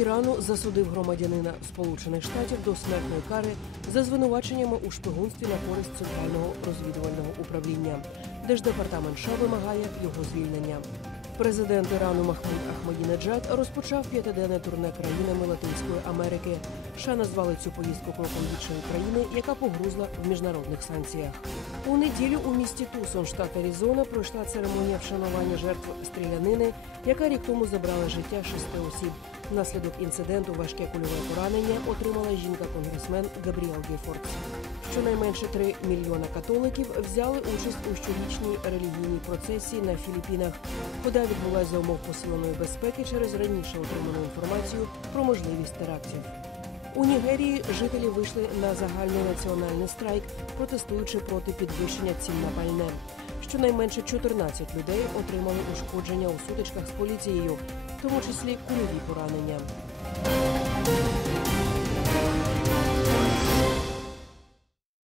Ірану засудив громадянина Сполучених Штатів до смертної кари за звинуваченнями у шпигунстві на користь центрального розвідувального управління. Держдепартамент США вимагає його звільнення. Президент Ірану Махмуд Ахмадінеджад розпочав п'ятиденне турне країнами Латинської Америки. США назвали цю поїздку кроком більшої країни, яка погрузла в міжнародних санкціях. У неділю у місті Тусон, штат Аризона, пройшла церемонія вшанування жертв стрілянини, яка рік тому забрала життя шести осіб. Внаслідок інциденту важке кульове поранення отримала жінка-конгресмен Габріел Гейфордс. Щонайменше 3 мільйона католиків взяли участь у щорічній релігійній процесії на Філіппінах. Хода відбулася за умов посиленої безпеки через раніше отриману інформацію про можливість терактів. У Нігерії жителі вийшли на загальний національний страйк, протестуючи проти підвищення цін на пальне. Щонайменше 14 людей отримали ушкодження у сутичках з поліцією, в тому числі кульові поранення.